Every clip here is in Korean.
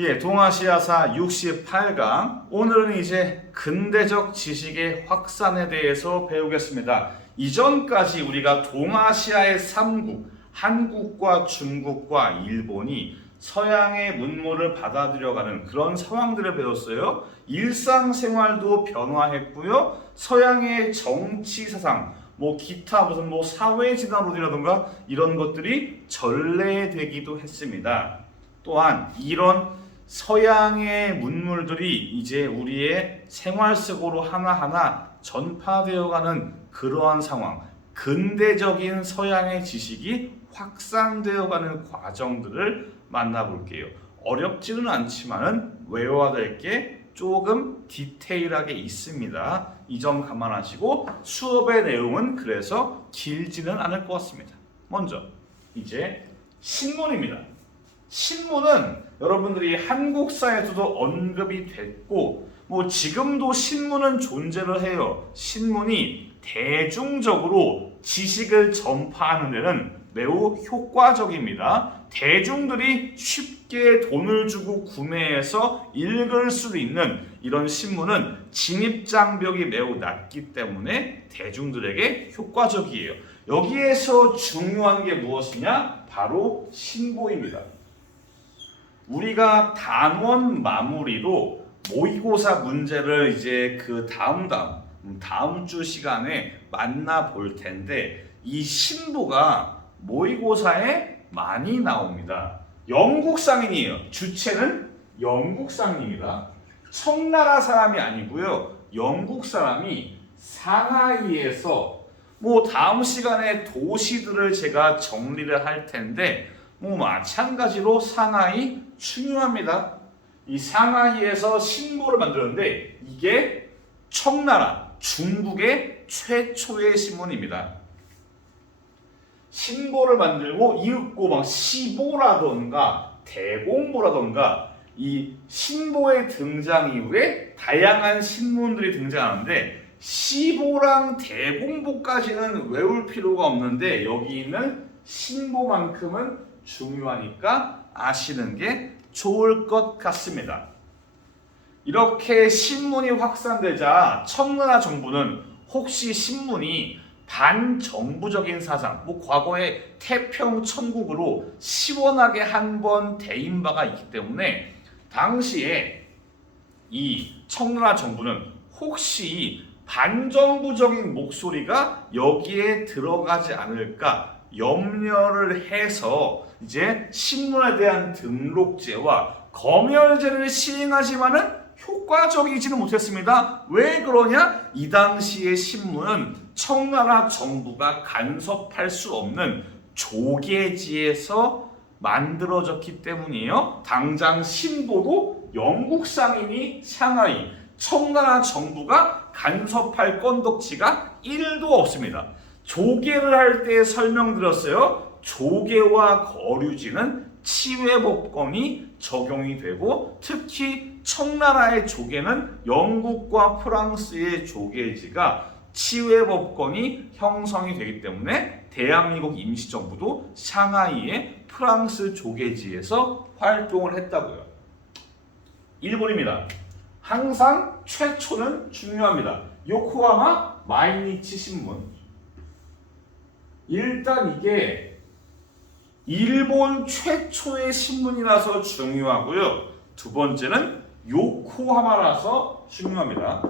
예, 동아시아사 68강. 오늘은 이제 근대적 지식의 확산에 대해서 배우겠습니다. 이전까지 우리가 동아시아의 3국, 한국과 중국과 일본이 서양의 문물을 받아들여가는 그런 상황들을 배웠어요. 일상생활도 변화했고요. 서양의 정치 사상, 기타 무슨 사회 진화론이라든가 이런 것들이 전래되기도 했습니다. 또한 이런 서양의 문물들이 이제 우리의 생활 속으로 하나하나 전파되어가는 그러한 상황, 근대적인 서양의 지식이 확산되어가는 과정들을 만나볼게요. 어렵지는 않지만은 외워야 될 게 조금 디테일하게 있습니다. 이 점 감안하시고 수업의 내용은 그래서 길지는 않을 것 같습니다. 먼저 이제 신문입니다. 신문은 여러분들이 한국사에서도 언급이 됐고 지금도 신문은 존재를 해요. 신문이 대중적으로 지식을 전파하는 데는 매우 효과적입니다. 대중들이 쉽게 돈을 주고 구매해서 읽을 수 있는 이런 신문은 진입장벽이 매우 낮기 때문에 대중들에게 효과적이에요. 여기에서 중요한 게 무엇이냐? 바로 신보입니다. 우리가 단원 마무리로 모의고사 문제를 이제 다음 주 시간에 만나볼 텐데 이 신보가 모의고사에 많이 나옵니다. 영국상인이에요. 주체는 영국상인입니다. 청나라 사람이 아니고요. 영국 사람이 상하이에서 다음 시간에 도시들을 제가 정리를 할 텐데 마찬가지로 상하이 중요합니다. 이 상하이에서 신보를 만들었는데 이게 청나라 중국의 최초의 신문입니다. 신보를 만들고 읽고 시보라던가 대공보라던가 이 신보의 등장 이후에 다양한 신문들이 등장하는데 시보랑 대공보까지는 외울 필요가 없는데 여기 있는 신보만큼은 중요하니까 아시는 게 좋을 것 같습니다. 이렇게 신문이 확산되자 청나라 정부는 혹시 신문이 반정부적인 사상, 과거에 태평 천국으로 시원하게 한번 대인 바가 있기 때문에 당시에 이 청나라 정부는 혹시 반정부적인 목소리가 여기에 들어가지 않을까 염려를 해서 이제 신문에 대한 등록제와 검열제를 시행하지만은 효과적이지는 못했습니다. 왜 그러냐? 이 당시의 신문은 청나라 정부가 간섭할 수 없는 조계지에서 만들어졌기 때문이에요. 당장 신보도 영국 상인이 상하이, 청나라 정부가 간섭할 건덕지가 1도 없습니다. 조계를 할 때 설명드렸어요. 조계와 거류지는 치외법권이 적용이 되고 특히 청나라의 조계는 영국과 프랑스의 조계지가 치외법권이 형성이 되기 때문에 대한민국 임시정부도 상하이의 프랑스 조계지에서 활동을 했다고요. 일본입니다. 항상 최초는 중요합니다. 요코하마 마이니치 신문. 일단 이게 일본 최초의 신문이라서 중요하고요. 두 번째는 요코하마라서 중요합니다.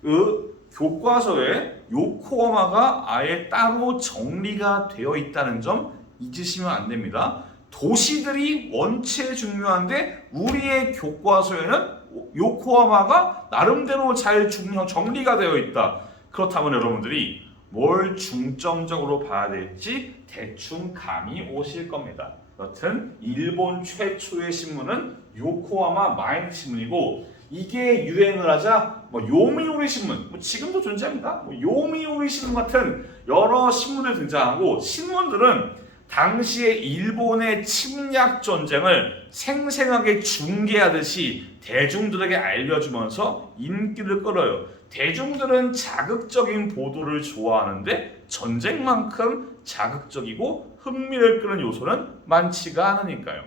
그 교과서에 요코하마가 아예 따로 정리가 되어 있다는 점 잊으시면 안 됩니다. 도시들이 원체 중요한데 우리의 교과서에는 요코하마가 나름대로 잘 정리가 되어 있다. 그렇다면 여러분들이 뭘 중점적으로 봐야 될지 대충 감이 오실 겁니다. 여튼 일본 최초의 신문은 요코하마 마이니치 신문이고 이게 유행을 하자 요미우리 신문, 지금도 존재합니다. 요미우리 신문 같은 여러 신문을 등장하고 신문들은 당시에 일본의 침략 전쟁을 생생하게 중계하듯이 대중들에게 알려주면서 인기를 끌어요. 대중들은 자극적인 보도를 좋아하는데 전쟁만큼 자극적이고 흥미를 끄는 요소는 많지가 않으니까요.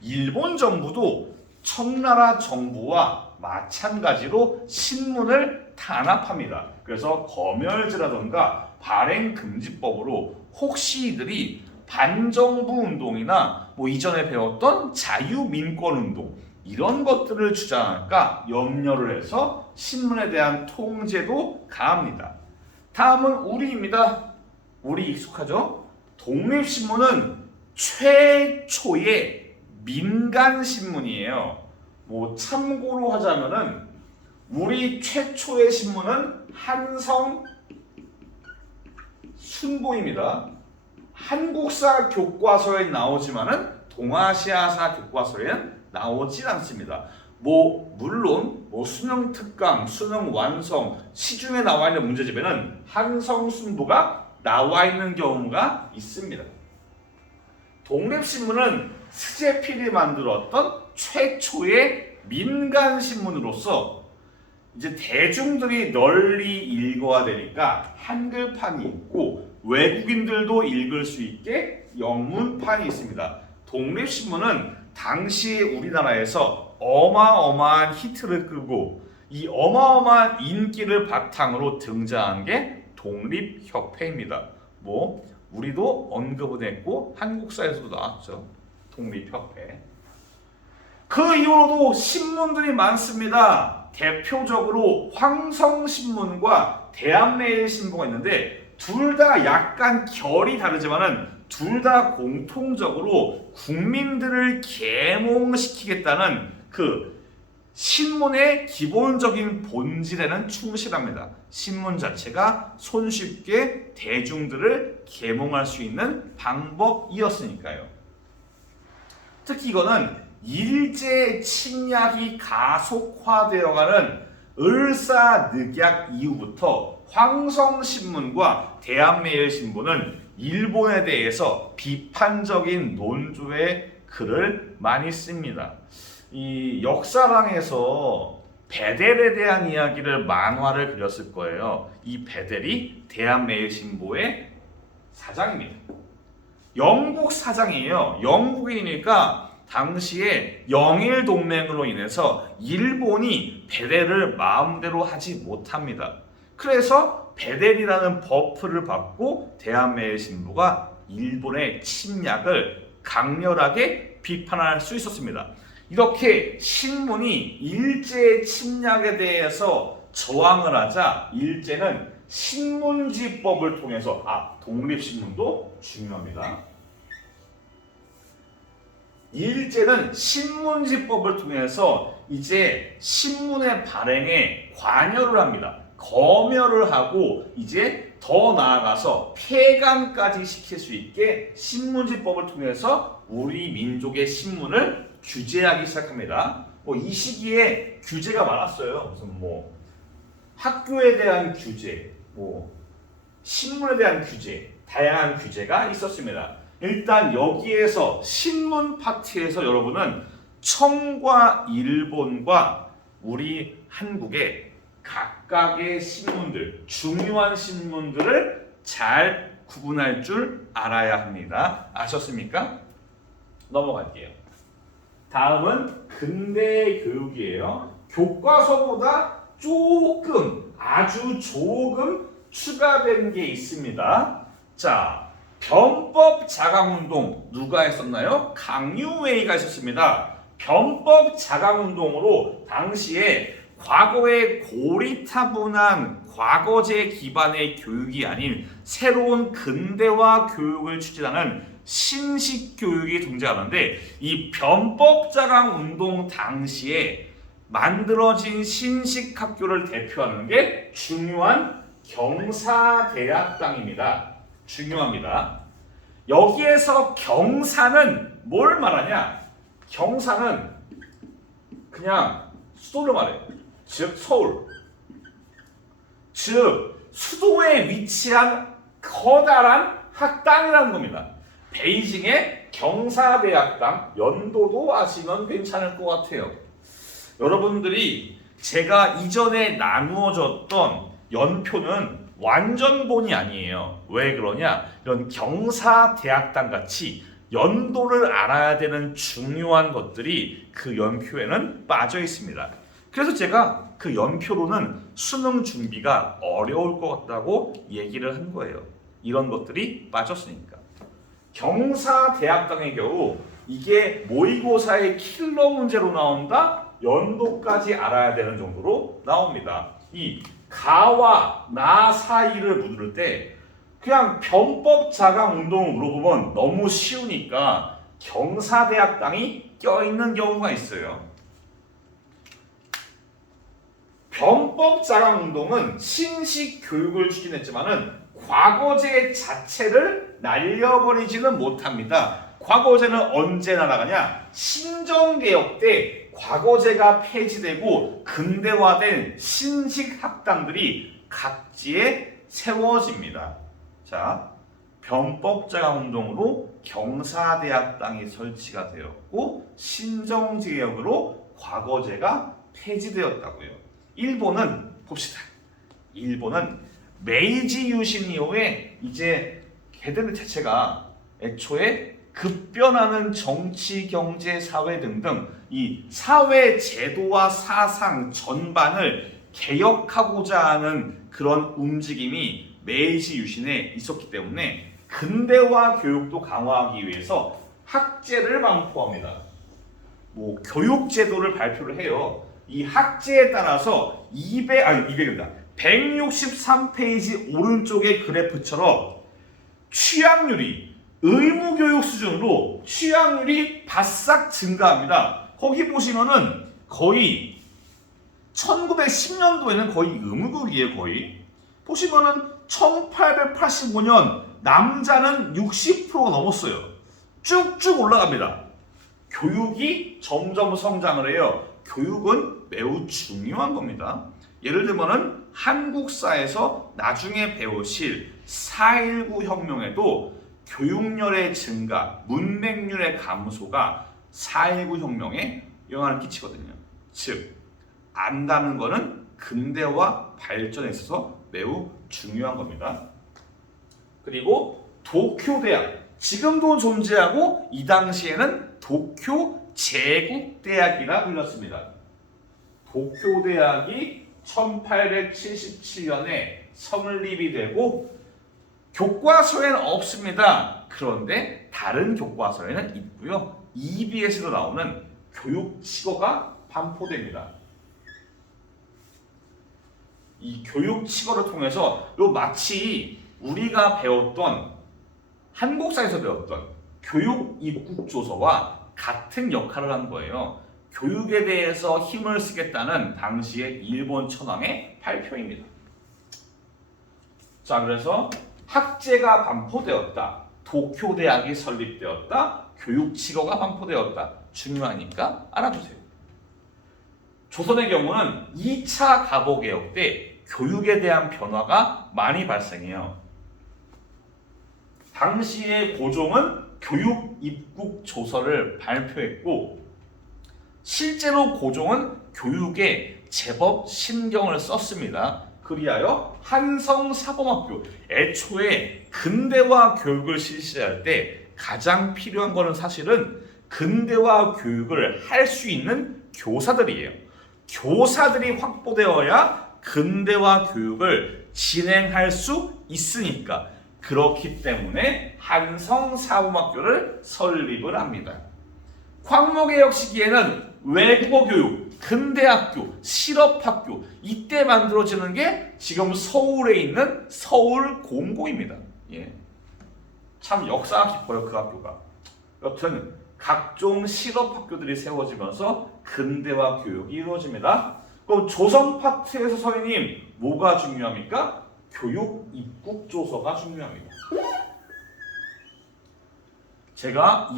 일본 정부도 청나라 정부와 마찬가지로 신문을 탄압합니다. 그래서 검열제라던가 발행금지법으로 혹시 이들이 반정부 운동이나 뭐 이전에 배웠던 자유민권운동 이런 것들을 주장할까 염려를 해서 신문에 대한 통제도 가합니다. 다음은 우리입니다. 우리 익숙하죠? 독립신문은 최초의 민간신문이에요. 뭐 참고로 하자면은 우리 최초의 신문은 한성순보입니다. 한국사 교과서에 나오지만은 동아시아사 교과서에는 나오진 않습니다. 물론 수능 특강, 수능 완성, 시중에 나와 있는 문제집에는 한성순보가 나와 있는 경우가 있습니다. 독립신문은 스제필이 만들었던 최초의 민간신문으로서 이제 대중들이 널리 읽어야 되니까 한글판이 있고 외국인들도 읽을 수 있게 영문판이 있습니다. 독립신문은 당시에 우리나라에서 어마어마한 히트를 끌고 이 어마어마한 인기를 바탕으로 등장한 게 독립협회입니다. 우리도 언급은 했고 한국사에서도 나왔죠. 독립협회. 그 이후로도 신문들이 많습니다. 대표적으로 황성신문과 대한매일신보가 있는데 둘 다 약간 결이 다르지만은 둘 다 공통적으로 국민들을 계몽시키겠다는 그 신문의 기본적인 본질에는 충실합니다. 신문 자체가 손쉽게 대중들을 계몽할 수 있는 방법이었으니까요. 특히 이거는 일제 침략이 가속화되어가는 을사늑약 이후부터 황성신문과 대한매일신보는 일본에 대해서 비판적인 논조의 글을 많이 씁니다. 이 역사랑에서 베델에 대한 이야기를 만화를 그렸을 거예요. 이 베델이 대한매일신보의 사장입니다. 영국 사장이에요. 영국이니까 당시에 영일 동맹으로 인해서 일본이 베델을 마음대로 하지 못합니다. 그래서 베델이라는 버프를 받고 대한매일신보가 일본의 침략을 강렬하게 비판할 수 있었습니다. 이렇게 신문이 일제의 침략에 대해서 저항을 하자 일제는 신문지법을 통해서 독립신문도 중요합니다. 일제는 신문지법을 통해서 이제 신문의 발행에 관여를 합니다. 검열을 하고 이제 더 나아가서 폐간까지 시킬 수 있게 신문지법을 통해서 우리 민족의 신문을 규제하기 시작합니다. 이 시기에 규제가 많았어요. 무슨 학교에 대한 규제, 신문에 대한 규제, 다양한 규제가 있었습니다. 일단 여기에서 신문 파트에서 여러분은 청과 일본과 우리 한국의 각각의 신문들, 중요한 신문들을 잘 구분할 줄 알아야 합니다. 아셨습니까? 넘어갈게요. 다음은 근대 교육이에요. 교과서보다 아주 조금 추가된 게 있습니다. 자, 변법 자강운동 누가 했었나요? 강유웨이가 있었습니다. 변법 자강운동으로 당시에 과거의 고리타분한 과거제 기반의 교육이 아닌 새로운 근대화 교육을 추진하는 신식 교육이 등장하는데 이 변법 자강 운동 당시에 만들어진 신식 학교를 대표하는 게 중요한 경사대학당입니다. 중요합니다. 여기에서 경사는 뭘 말하냐? 경사는 그냥 수도를 말해요. 즉 서울. 즉 수도에 위치한 커다란 학당이라는 겁니다. 베이징의 경사대학당, 연도도 아시면 괜찮을 것 같아요. 여러분들이 제가 이전에 나누어졌던 연표는 완전본이 아니에요. 왜 그러냐? 이런 경사대학당 같이 연도를 알아야 되는 중요한 것들이 그 연표에는 빠져 있습니다. 그래서 제가 그 연표로는 수능 준비가 어려울 것 같다고 얘기를 한 거예요. 이런 것들이 빠졌으니까. 경사대학당의 경우 이게 모의고사의 킬러 문제로 나온다? 연도까지 알아야 되는 정도로 나옵니다. 이 가와 나 사이를 묻을 때 그냥 변법 자강 운동을 물어보면 너무 쉬우니까 경사대학당이 껴있는 경우가 있어요. 변법 자강 운동은 신식 교육을 추진했지만은 과거제 자체를 날려버리지는 못합니다. 과거제는 언제 날아가냐? 신정개혁 때 과거제가 폐지되고 근대화된 신식 학당들이 각지에 세워집니다. 자, 변법자강 운동으로 경사대학당이 설치가 되었고 신정개혁으로 과거제가 폐지되었다고요. 일본은 봅시다. 일본은 메이지 유신 이후에 이제 걔들 자체가 애초에 급변하는 정치, 경제, 사회 등등 이 사회 제도와 사상 전반을 개혁하고자 하는 그런 움직임이 메이지 유신에 있었기 때문에 근대화 교육도 강화하기 위해서 학제를 반포합니다. 교육 제도를 발표를 해요. 이 학제에 따라서 163페이지 오른쪽의 그래프처럼 취학률이 의무교육 수준으로 취학률이 바싹 증가합니다. 거기 보시면은 거의 1910년도에는 거의 의무교육이에요. 거의 보시면은 1885년 남자는 60%가 넘었어요. 쭉쭉 올라갑니다. 교육이 점점 성장을 해요. 교육은 매우 중요한 겁니다. 예를 들면은 한국사에서 나중에 배우실 4.19 혁명에도 교육열의 증가, 문맹률의 감소가 4.19 혁명에 영향을 끼치거든요. 즉, 안다는 것은 근대화 발전에 있어서 매우 중요한 겁니다. 그리고 도쿄대학, 지금도 존재하고 이 당시에는 도쿄 제국대학이라 불렸습니다. 도쿄대학이 1877년에 성립이 되고 교과서에는 없습니다. 그런데 다른 교과서에는 있고요. EBS로 나오는 교육칙어가 반포됩니다. 이 교육칙어를 통해서 마치 우리가 배웠던 한국사에서 배웠던 교육입국조서와 같은 역할을 한 거예요. 교육에 대해서 힘을 쓰겠다는 당시의 일본 천황의 발표입니다. 자, 그래서 학제가 반포되었다. 도쿄대학이 설립되었다. 교육칙어가 반포되었다. 중요하니까 알아두세요. 조선의 경우는 2차 가보개혁 때 교육에 대한 변화가 많이 발생해요. 당시의 고종은 교육입국조서를 발표했고 실제로 고종은 교육에 제법 신경을 썼습니다. 그리하여 한성사범학교, 애초에 근대화 교육을 실시할 때 가장 필요한 것은 사실은 근대화 교육을 할 수 있는 교사들이에요. 교사들이 확보되어야 근대화 교육을 진행할 수 있으니까 그렇기 때문에 한성사범학교를 설립을 합니다. 광무개혁 시기에는 외국어 교육, 근대학교, 실업학교 이때 만들어지는 게 지금 서울에 있는 서울공고입니다. 예. 참 역사가 깊어요. 그 학교가. 여튼 각종 실업학교들이 세워지면서 근대화 교육이 이루어집니다. 그럼 조선 파트에서 선생님 뭐가 중요합니까? 교육 입국조서가 중요합니다. 제가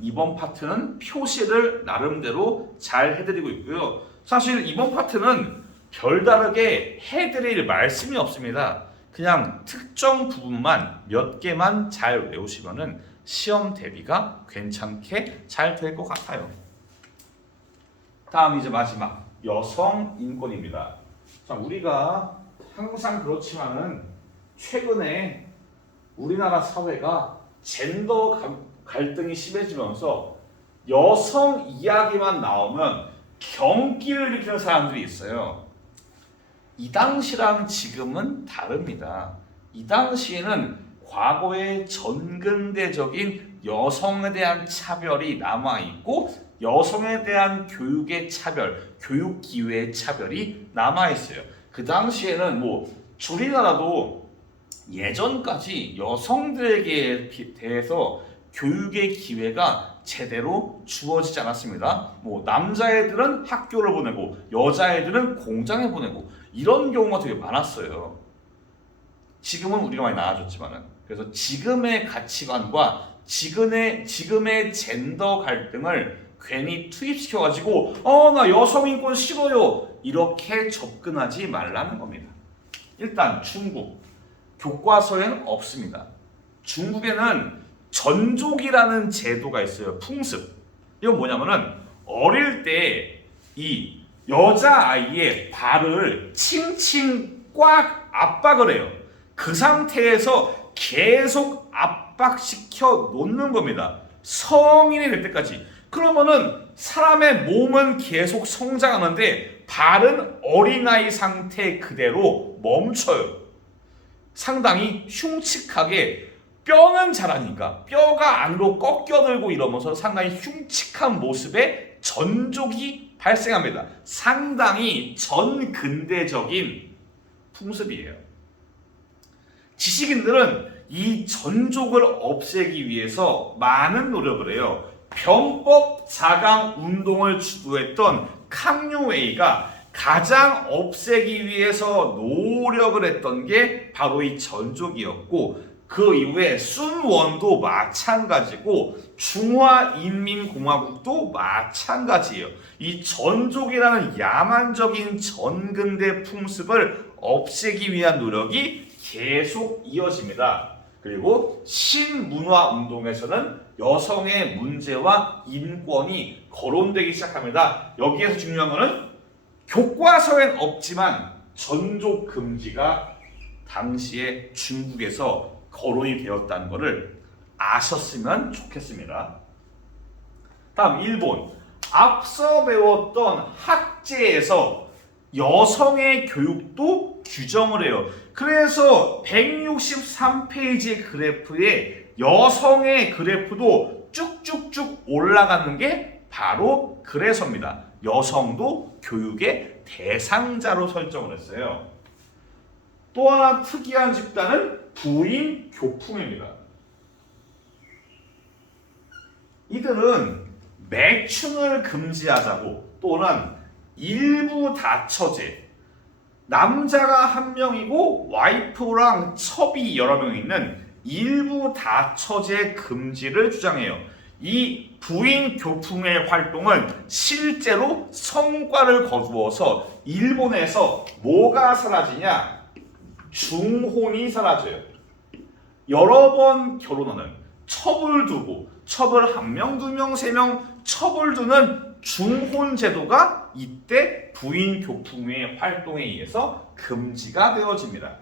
이번 파트는 표시를 나름대로 잘 해드리고 있고요. 사실 이번 파트는 별다르게 해드릴 말씀이 없습니다. 그냥 특정 부분만 몇 개만 잘 외우시면은 시험 대비가 괜찮게 잘 될 것 같아요. 다음 이제 마지막 여성 인권입니다. 자, 우리가 항상 그렇지만은 최근에 우리나라 사회가 젠더 갈등이 심해지면서 여성 이야기만 나오면 경기를 일으키는 사람들이 있어요. 이 당시랑 지금은 다릅니다. 이 당시에는 과거의 전근대적인 여성에 대한 차별이 남아있고 여성에 대한 교육의 차별, 교육 기회의 차별이 남아있어요. 그 당시에는 뭐 우리나라도 예전까지 여성들에게 대해서 교육의 기회가 제대로 주어지지 않았습니다. 뭐 남자애들은 학교를 보내고 여자애들은 공장에 보내고 이런 경우가 되게 많았어요. 지금은 우리가 많이 나아졌지만은. 그래서 지금의 가치관과 지금의 젠더 갈등을 괜히 투입시켜가지고 나 여성 인권 싫어요 이렇게 접근하지 말라는 겁니다. 일단 중국 교과서에는 없습니다. 중국에는 전족이라는 제도가 있어요. 풍습. 이건 뭐냐면은 어릴 때 이 여자아이의 발을 칭칭 꽉 압박을 해요. 그 상태에서 계속 압박시켜 놓는 겁니다. 성인이 될 때까지. 그러면은 사람의 몸은 계속 성장하는데 발은 어린아이 상태 그대로 멈춰요. 상당히 흉측하게 뼈는 자라니까 뼈가 안으로 꺾여들고 이러면서 상당히 흉측한 모습의 전족이 발생합니다. 상당히 전근대적인 풍습이에요. 지식인들은 이 전족을 없애기 위해서 많은 노력을 해요. 병법 자강 운동을 주도했던 캉유웨이가 가장 없애기 위해서 노력을 했던 게 바로 이 전족이었고 그 이후에 순원도 마찬가지고 중화인민공화국도 마찬가지예요. 이 전족이라는 야만적인 전근대 풍습을 없애기 위한 노력이 계속 이어집니다. 그리고 신문화운동에서는 여성의 문제와 인권이 거론되기 시작합니다. 여기에서 중요한 것은 교과서엔 없지만 전족 금지가 당시에 중국에서 거론이 되었다는 것을 아셨으면 좋겠습니다. 다음 일본. 앞서 배웠던 학제에서 여성의 교육도 규정을 해요. 그래서 163페이지 그래프에 여성의 그래프도 쭉쭉쭉 올라가는 게 바로 그래서입니다. 여성도 교육의 대상자로 설정을 했어요. 또 하나 특이한 집단은 부인 교풍입니다. 이들은 매춘을 금지하자고 또는 일부 다처제, 남자가 한 명이고 와이프랑 첩이 여러 명 있는 일부 다처제 금지를 주장해요. 이 부인 교풍의 활동은 실제로 성과를 거두어서 일본에서 뭐가 사라지냐? 중혼이 사라져요. 여러 번 결혼하는 첩을 두고 첩을 한 명, 두 명, 세 명 첩을 두는 중혼 제도가 이때 부인 교풍의 활동에 의해서 금지가 되어집니다.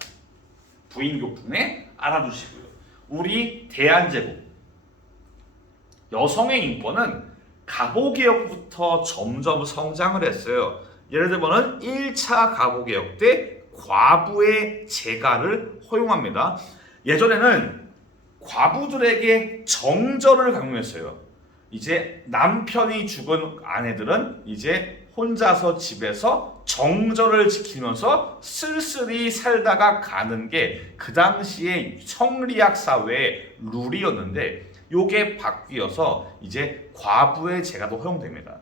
부인 교풍에 알아두시고요. 우리 대한제국 여성의 인권은 가보개혁부터 점점 성장을 했어요. 예를 들면 1차 가보개혁 때 과부의 재가를 허용합니다. 예전에는 과부들에게 정절을 강요했어요. 이제 남편이 죽은 아내들은 이제 혼자서 집에서 정절을 지키면서 쓸쓸히 살다가 가는 게 그 당시에 성리학 사회의 룰이었는데 요게 바뀌어서 이제 과부의 재가도 허용됩니다.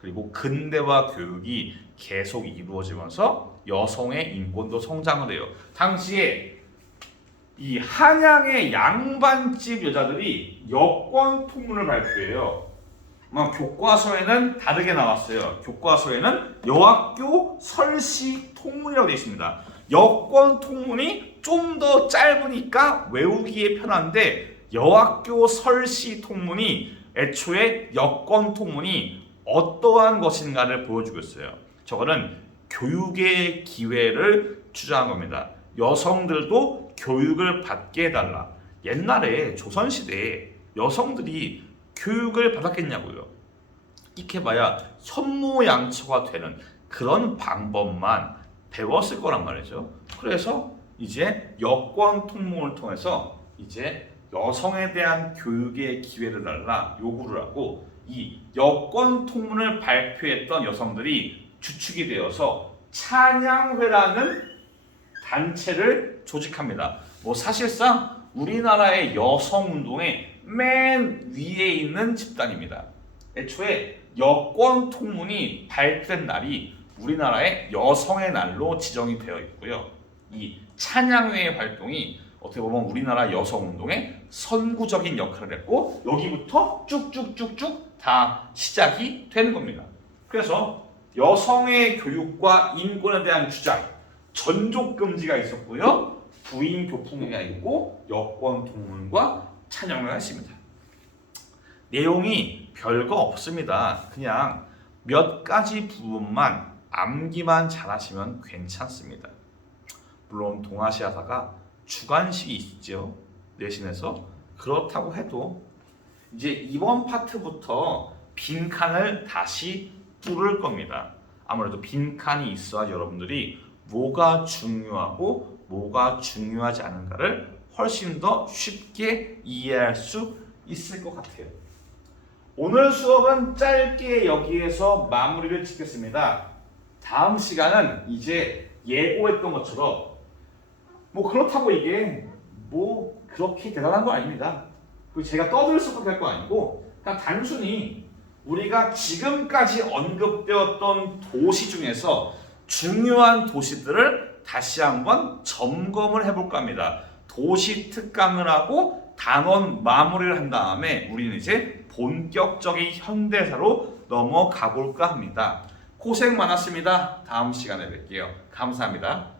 그리고 근대화 교육이 계속 이루어지면서 여성의 인권도 성장을 해요. 당시에 이 한양의 양반집 여자들이 여권 통문을 발표해요. 교과서에는 다르게 나왔어요. 교과서에는 여학교 설시 통문이라고 되어 있습니다. 여권 통문이 좀 더 짧으니까 외우기에 편한데 여학교 설시 통문이 애초에 여권 통문이 어떠한 것인가를 보여주고 있어요. 저거는 교육의 기회를 주장한 겁니다. 여성들도 교육을 받게 해달라. 옛날에 조선시대에 여성들이 교육을 받았겠냐고요. 익혀봐야 현모양처가 되는 그런 방법만 배웠을 거란 말이죠. 그래서 이제 여권 통문을 통해서 이제 여성에 대한 교육의 기회를 달라 요구를 하고 이 여권 통문을 발표했던 여성들이 주축이 되어서 찬양회라는 단체를 조직합니다. 뭐 사실상 우리나라의 여성 운동의 맨 위에 있는 집단입니다. 애초에 여권 통문이 발표된 날이 우리나라의 여성의 날로 지정이 되어 있고요. 이 찬양회의 활동이 어떻게 보면 우리나라 여성 운동의 선구적인 역할을 했고 여기부터 쭉쭉쭉쭉 다 시작이 되는 겁니다. 그래서 여성의 교육과 인권에 대한 주장, 전족 금지가 있었고요. 부인 교풍회가 있고 여권 통문과 찬양회가 있습니다. 내용이 별거 없습니다. 그냥 몇 가지 부분만 암기만 잘하시면 괜찮습니다. 물론 동아시아사가 주관식이 있죠. 내신에서. 그렇다고 해도 이제 이번 파트부터 빈칸을 다시 뚫을 겁니다. 아무래도 빈칸이 있어야 여러분들이 뭐가 중요하고 뭐가 중요하지 않은가를 훨씬 더 쉽게 이해할 수 있을 것 같아요. 오늘 수업은 짧게 여기에서 마무리를 짓겠습니다. 다음 시간은 이제 예고했던 것처럼 뭐 그렇다고 이게 뭐 그렇게 대단한 거 아닙니다. 그리고 제가 떠들 수밖에 할 거 아니고 그냥 단순히 우리가 지금까지 언급되었던 도시 중에서 중요한 도시들을 다시 한번 점검을 해볼까 합니다. 도시 특강을 하고 단원 마무리를 한 다음에 우리는 이제 본격적인 현대사로 넘어가 볼까 합니다. 고생 많았습니다. 다음 시간에 뵐게요. 감사합니다.